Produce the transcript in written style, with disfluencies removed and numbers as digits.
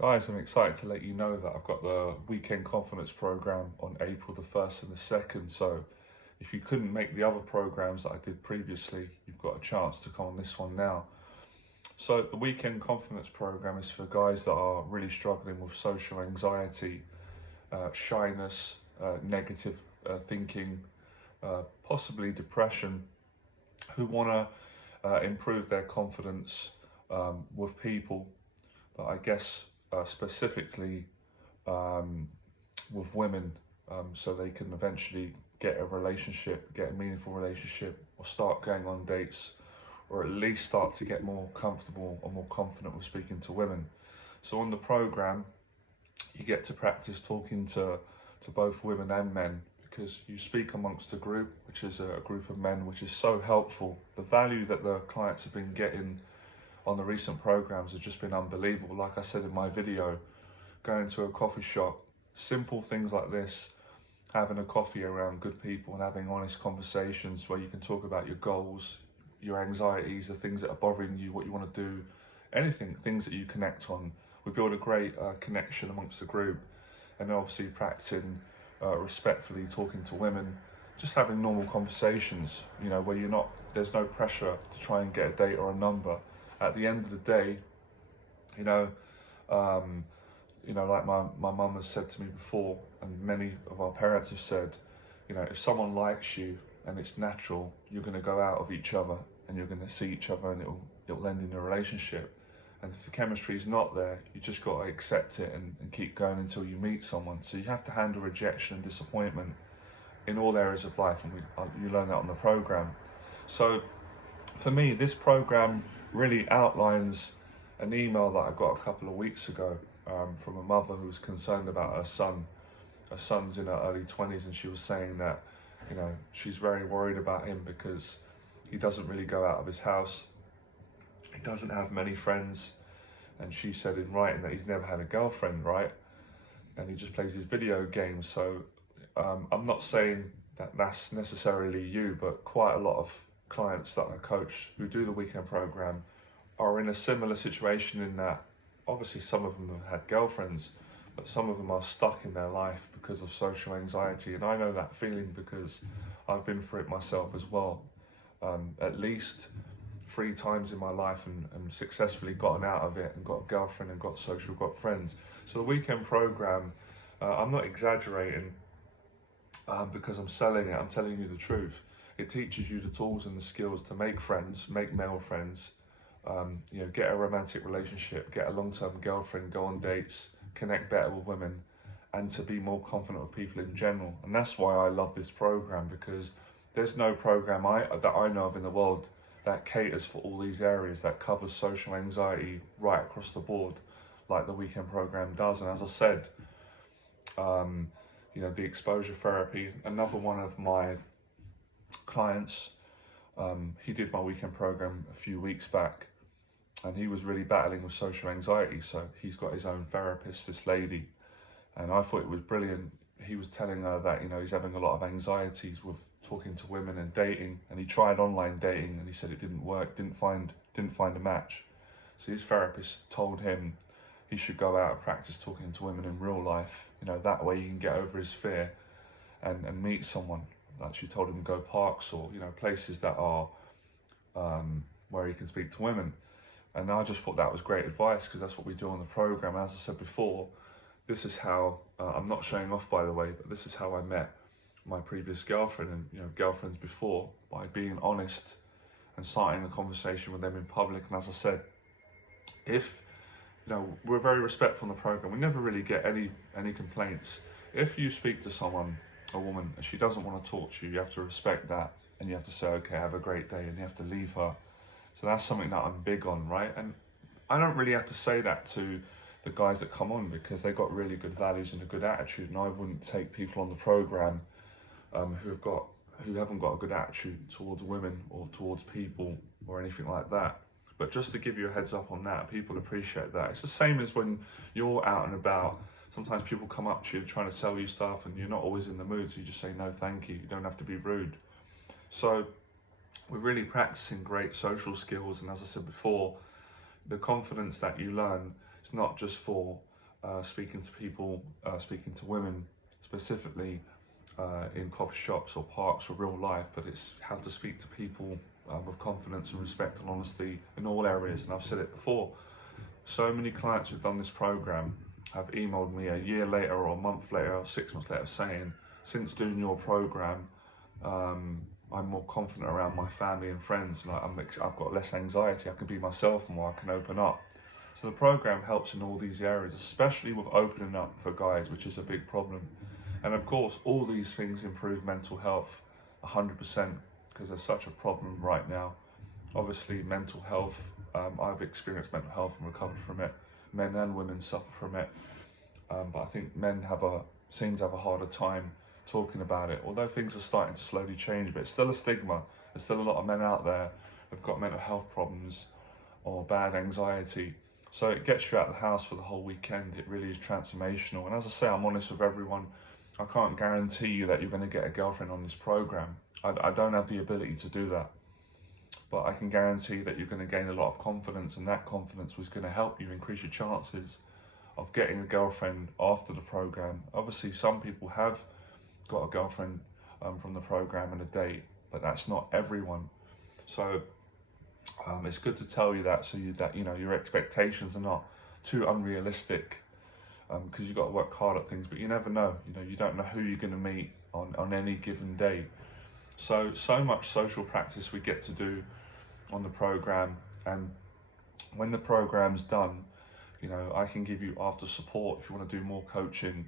Guys, I'm excited to let you know that I've got the Weekend Confidence Program on April the 1st and the 2nd. So if you couldn't make the other programs that I did previously, you've got a chance to come on this one now. So the Weekend Confidence Program is for guys that are really struggling with social anxiety, shyness, negative thinking, possibly depression, who want to improve their confidence with people, but I guess specifically with women, so they can eventually get a relationship, get a meaningful relationship, or start going on dates, or at least start to get more comfortable or more confident with speaking to women. So on the program, you get to practice talking to both women and men, because you speak amongst a group, which is a group of men, which is so helpful. The value that the clients have been getting on the recent programs has just been unbelievable. Like I said in my video, going to a coffee shop, simple things like this, having a coffee around good people and having honest conversations where you can talk about your goals, your anxieties, the things that are bothering you, what you want to do, anything, things that you connect on. We build a great connection amongst the group, and obviously practicing respectfully talking to women, just having normal conversations, you know, where there's no pressure to try and get a date or a number. At the end of the day, you know, like my mum has said to me before, and many of our parents have said, you know, if someone likes you and it's natural, you're going to go out of each other and you're going to see each other, and it'll end in a relationship. And if the chemistry is not there, you just got to accept it and keep going until you meet someone. So you have to handle rejection and disappointment in all areas of life, and you learn that on the program. So for me, this program really outlines an email that I got a couple of weeks ago from a mother who was concerned about her son. Her son's in her early 20s, and she was saying that, you know, she's very worried about him because he doesn't really go out of his house. He doesn't have many friends, and she said in writing that he's never had a girlfriend, right? And he just plays his video games. So I'm not saying that that's necessarily you, but quite a lot of clients that I coach who do the weekend program are in a similar situation, in that obviously some of them have had girlfriends, but some of them are stuck in their life because of social anxiety. And I know that feeling because I've been through it myself as well, at least 3 times in my life, and successfully gotten out of it and got a girlfriend and got social, got friends. So the weekend program, I'm not exaggerating because I'm selling it, I'm telling you the truth. It teaches you the tools and the skills to make friends, make male friends, you know, get a romantic relationship, get a long-term girlfriend, go on dates, connect better with women, and to be more confident with people in general. And that's why I love this program, because there's no program that I know of in the world that caters for all these areas, that covers social anxiety right across the board, like the weekend program does. And as I said, you know, the exposure therapy, another one of my clients, he did my weekend program a few weeks back, and he was really battling with social anxiety. So he's got his own therapist, this lady, and I thought it was brilliant. He was telling her that, you know, he's having a lot of anxieties with talking to women and dating, and he tried online dating and he said it didn't work, didn't find a match. So his therapist told him he should go out and practice talking to women in real life, you know, that way he can get over his fear and meet someone. Like, she told him to go parks, or, you know, places that are where he can speak to women. And I just thought that was great advice, because that's what we do on the program. As I said before, this is how, I'm not showing off by the way, but this is how I met my previous girlfriend, and, you know, girlfriends before, by being honest and starting a conversation with them in public. And as I said, if, you know, we're very respectful on the program, we never really get any complaints. If you speak to someone, a woman, and she doesn't want to talk to you, you have to respect that, and you have to say, okay, have a great day, and you have to leave her. So that's something that I'm big on, right? And I don't really have to say that to the guys that come on, because they got really good values and a good attitude, and I wouldn't take people on the program who haven't got a good attitude towards women or towards people or anything like that. But just to give you a heads up on that, people appreciate that. It's the same as when you're out and about. Sometimes people come up to you trying to sell you stuff, and you're not always in the mood, so you just say no thank you. You don't have to be rude. So we're really practicing great social skills, and as I said before, the confidence that you learn is not just for speaking to people, speaking to women specifically in coffee shops or parks or real life, but it's how to speak to people with confidence and respect and honesty in all areas. And I've said it before, so many clients who've done this program have emailed me a year later or a month later or 6 months later saying, since doing your program, I'm more confident around my family and friends. Like I've got less anxiety, I can be myself more, I can open up. So the program helps in all these areas, especially with opening up for guys, which is a big problem. And of course, all these things improve mental health 100%, because there's such a problem right now. Obviously, mental health, I've experienced mental health and recovered from it. Men and women suffer from it. But I think men seem to have a harder time talking about it, although things are starting to slowly change, but it's still a stigma. There's still a lot of men out there who've got mental health problems or bad anxiety. So it gets you out of the house for the whole weekend. It really is transformational. And as I say, I'm honest with everyone. I can't guarantee you that you're going to get a girlfriend on this program. I don't have the ability to do that. But I can guarantee that you're going to gain a lot of confidence, and that confidence was going to help you increase your chances of getting a girlfriend after the program. Obviously, some people have got a girlfriend from the program and a date, but that's not everyone. So it's good to tell you that, so your expectations are not too unrealistic, because you've got to work hard at things, but you never know. You don't know who you're going to meet on any given day. So much social practice we get to do on the program, and when the program's done, I can give you after support if you want to do more coaching.